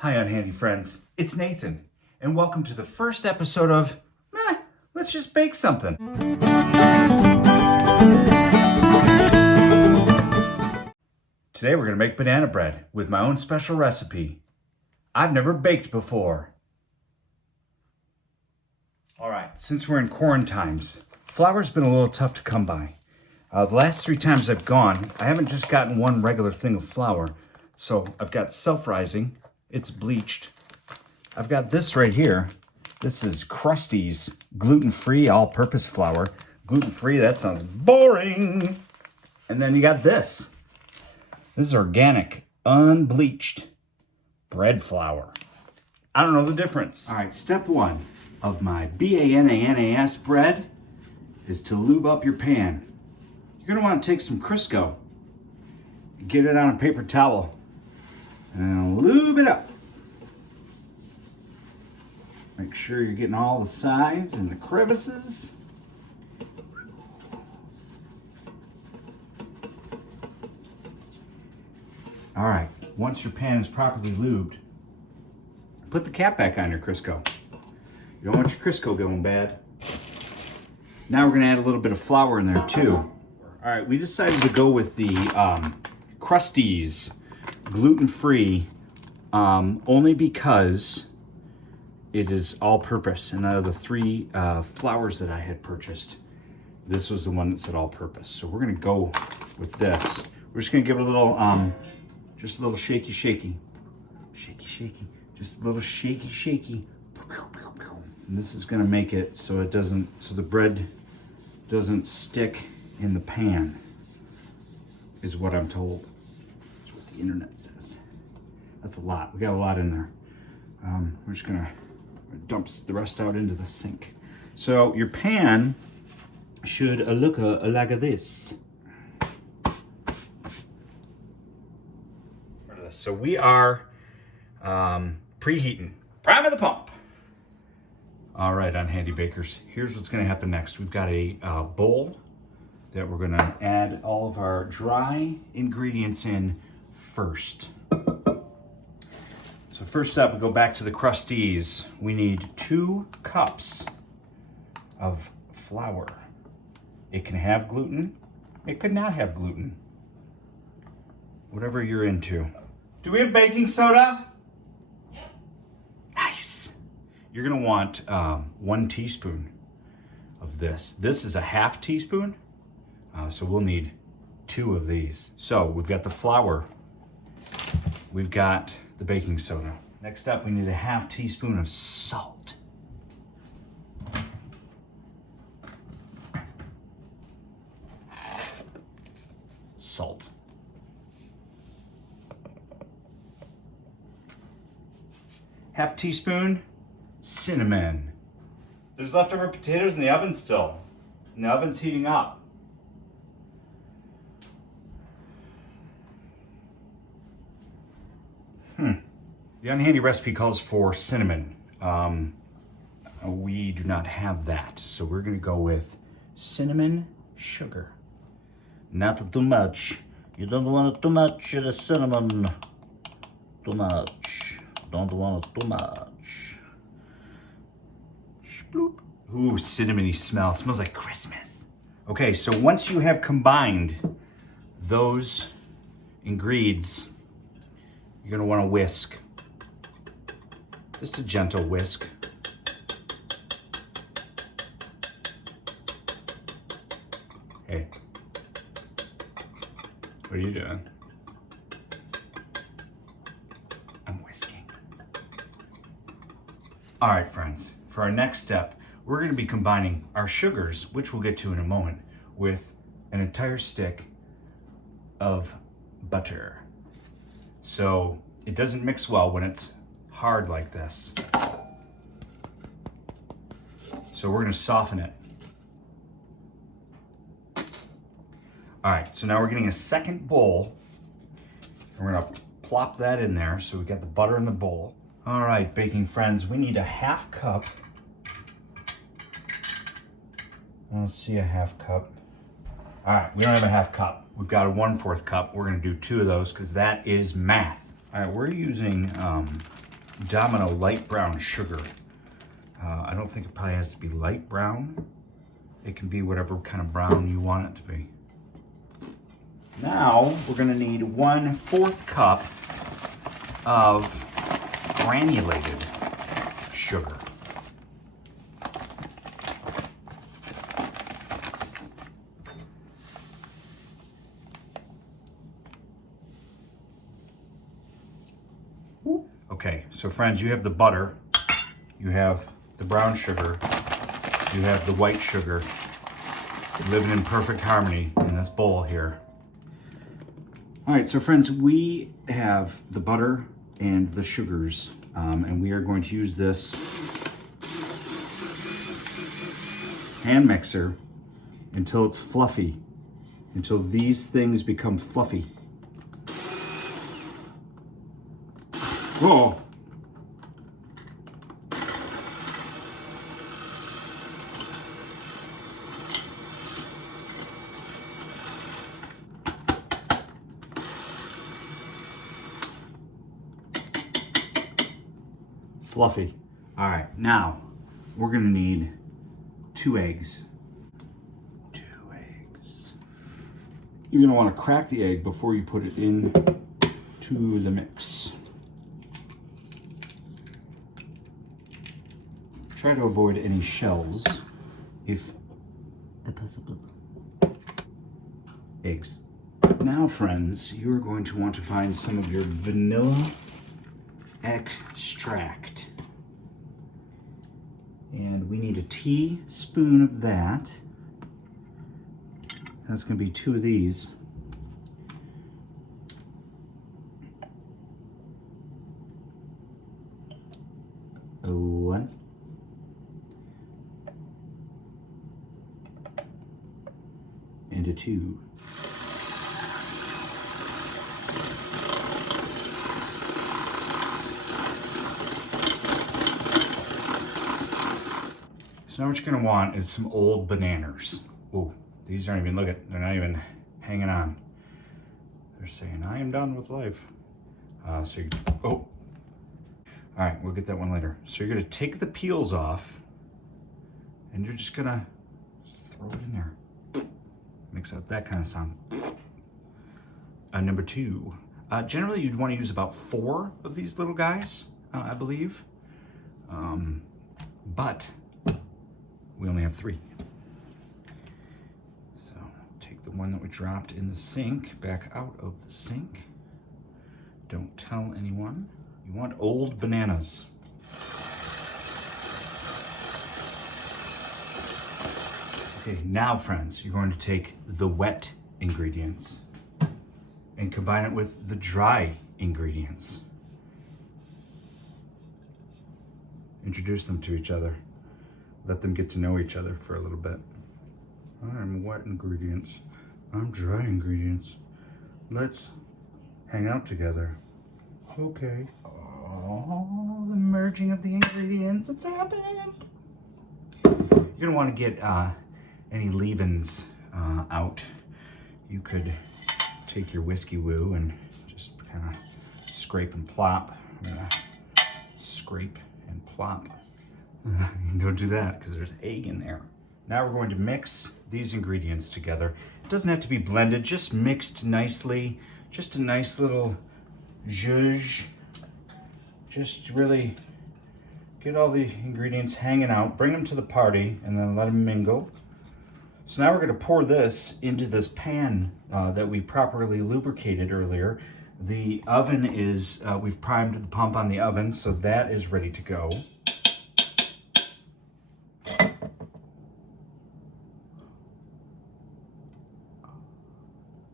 Hi, Unhandy friends. It's Nathan, and welcome to the first episode of Let's Just Bake Something. Today we're going to make banana bread with my own special recipe. I've never baked before. All right, since we're in quarantines, flour's been a little tough to come by. The last 3 times I've gone, I haven't just gotten one regular thing of flour. So I've got self-rising, it's bleached. I've got this right here. This is Krusty's gluten-free all-purpose flour. Gluten-free, that sounds boring. And then you got this. This is organic, unbleached bread flour. I don't know the difference. All right, step 1 of my BANANAS bread is to lube up your pan. You're gonna wanna take some Crisco, get it on a paper towel, and lube it up. Make sure you're getting all the sides and the crevices. All right, once your pan is properly lubed, put the cap back on your Crisco. You don't want your Crisco going bad. Now we're gonna add a little bit of flour in there too. All right, we decided to go with the Krusty's gluten-free only because it is all-purpose. And out of the 3 flours that I had purchased, this was the one that said all-purpose. So we're gonna go with this. We're just gonna give it a little, just a little shaky, shaky. Shaky, shaky, just a little shaky, shaky. And this is gonna make it so it doesn't, so the bread doesn't stick in the pan, is what I'm told. That's what the internet says. That's a lot. We got a lot in there. We're just gonna dump the rest out into the sink. So your pan should look like this. So we are preheating. Priming the pump. All right, Unhandy bakers. Here's what's gonna happen next. We've got a bowl that we're gonna add all of our dry ingredients in first. So first up, we go back to the Krusty's. We need 2 cups of flour. It can have gluten, it could not have gluten. Whatever you're into. Do we have baking soda? Yeah. Nice. You're gonna want 1 teaspoon of this. This is a ½ teaspoon. So we'll need 2 of these. So we've got the flour, we've got the baking soda. Next up, we need a ½ teaspoon of salt. Salt. ½ teaspoon cinnamon. There's leftover potatoes in the oven still. And the oven's heating up. The Unhandy recipe calls for cinnamon. We do not have that, so we're gonna go with cinnamon sugar. Not too much. You don't want too much of the cinnamon. Too much. Don't want too much. Shploop. Ooh, cinnamony smell. It smells like Christmas. Okay, so once you have combined those ingredients, you're gonna wanna whisk. Just a gentle whisk. Hey, what are you doing? I'm whisking. All right, friends, for our next step, we're gonna be combining our sugars, which we'll get to in a moment, with an entire stick of butter. So it doesn't mix well when it's hard like this. So we're gonna soften it. All right, so now we're getting a second bowl. And we're gonna plop that in there. So we got the butter in the bowl. All right, baking friends, we need a ½ cup. I don't see a ½ cup. All right, we don't have a ½ cup. We've got a 1/4 cup. We're gonna do 2 of those because that is math. All right, we're using Domino light brown sugar. I don't think it probably has to be light brown. It can be whatever kind of brown you want it to be. Now we're going to need 1/4 cup of granulated sugar. Okay, so friends, you have the butter, you have the brown sugar, you have the white sugar, living in perfect harmony in this bowl here. All right, so friends, we have the butter and the sugars, and we are going to use this hand mixer until it's fluffy, until these things become fluffy. Whoa. Fluffy. All right, now we're gonna need 2 eggs. 2 eggs. You're gonna wanna crack the egg before you put it in to the mix. Try to avoid any shells if possible. Eggs. Now, friends, you're going to want to find some of your vanilla extract. And we need a teaspoon of that. That's going to be 2 of these. One. And a 2. So now what you're gonna want is some old bananas. Oh, these aren't even, look at, they're not even hanging on. They're saying, I am done with life. All right, we'll get that one later. So you're gonna take the peels off and you're just gonna throw it in there. Makes out that kind of sound. Number 2. Generally you'd wanna use about 4 of these little guys, I believe. But we only have 3. So take the one that we dropped in the sink back out of the sink. Don't tell anyone. You want old bananas. Okay, now friends, you're going to take the wet ingredients and combine it with the dry ingredients. Introduce them to each other. Let them get to know each other for a little bit. I'm wet ingredients. I'm dry ingredients. Let's hang out together. Okay. Oh, the merging of the ingredients. It's happened. You're gonna want to get any leavings out. You could take your whiskey woo and just kind of scrape and plop. I'm gonna scrape and plop. Don't do that because there's egg in there. Now we're going to mix these ingredients together. It doesn't have to be blended, just mixed nicely. Just a nice little zhuzh. Just really get all the ingredients hanging out, bring them to the party, and then let them mingle. So now we're going to pour this into this pan that we properly lubricated earlier. The oven is, we've primed the pump on the oven, so that is ready to go.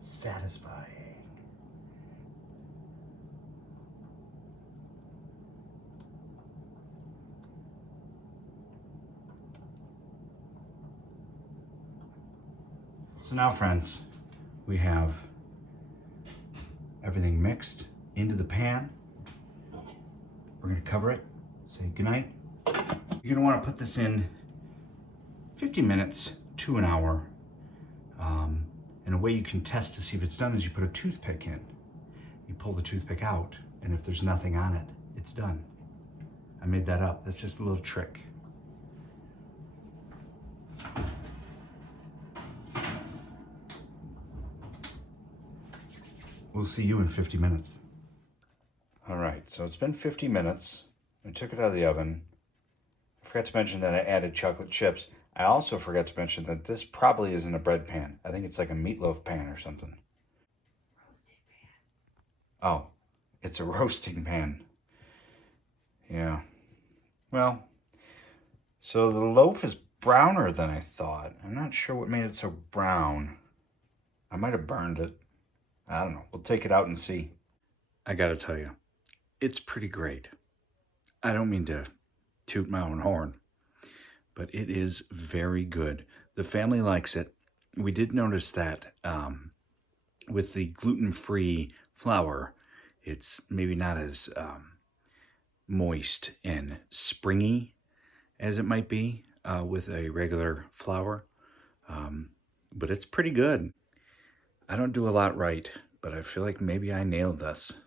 Satisfying. So now, friends, we have everything mixed into the pan. We're gonna cover it, say goodnight. You're gonna wanna put this in 50 minutes to an hour. And a way you can test to see if it's done is you put a toothpick in. You pull the toothpick out, and if there's nothing on it, it's done. I made that up. That's just a little trick. We'll see you in 50 minutes. All right, so it's been 50 minutes. I took it out of the oven. I forgot to mention that I added chocolate chips. I also forgot to mention that this probably isn't a bread pan. I think it's like a meatloaf pan or something. Roasting pan. Oh, it's a roasting pan. Yeah. Well, so the loaf is browner than I thought. I'm not sure what made it so brown. I might have burned it. I don't know. We'll take it out and see. I gotta tell you, it's pretty great. I don't mean to toot my own horn, but it is very good. The family likes it. We did notice that with the gluten-free flour, it's maybe not as moist and springy as it might be with a regular flour, but it's pretty good. I don't do a lot right, but I feel like maybe I nailed this.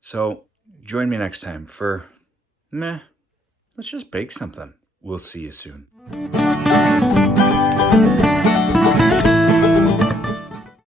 So join me next time for let's just bake something. We'll see you soon.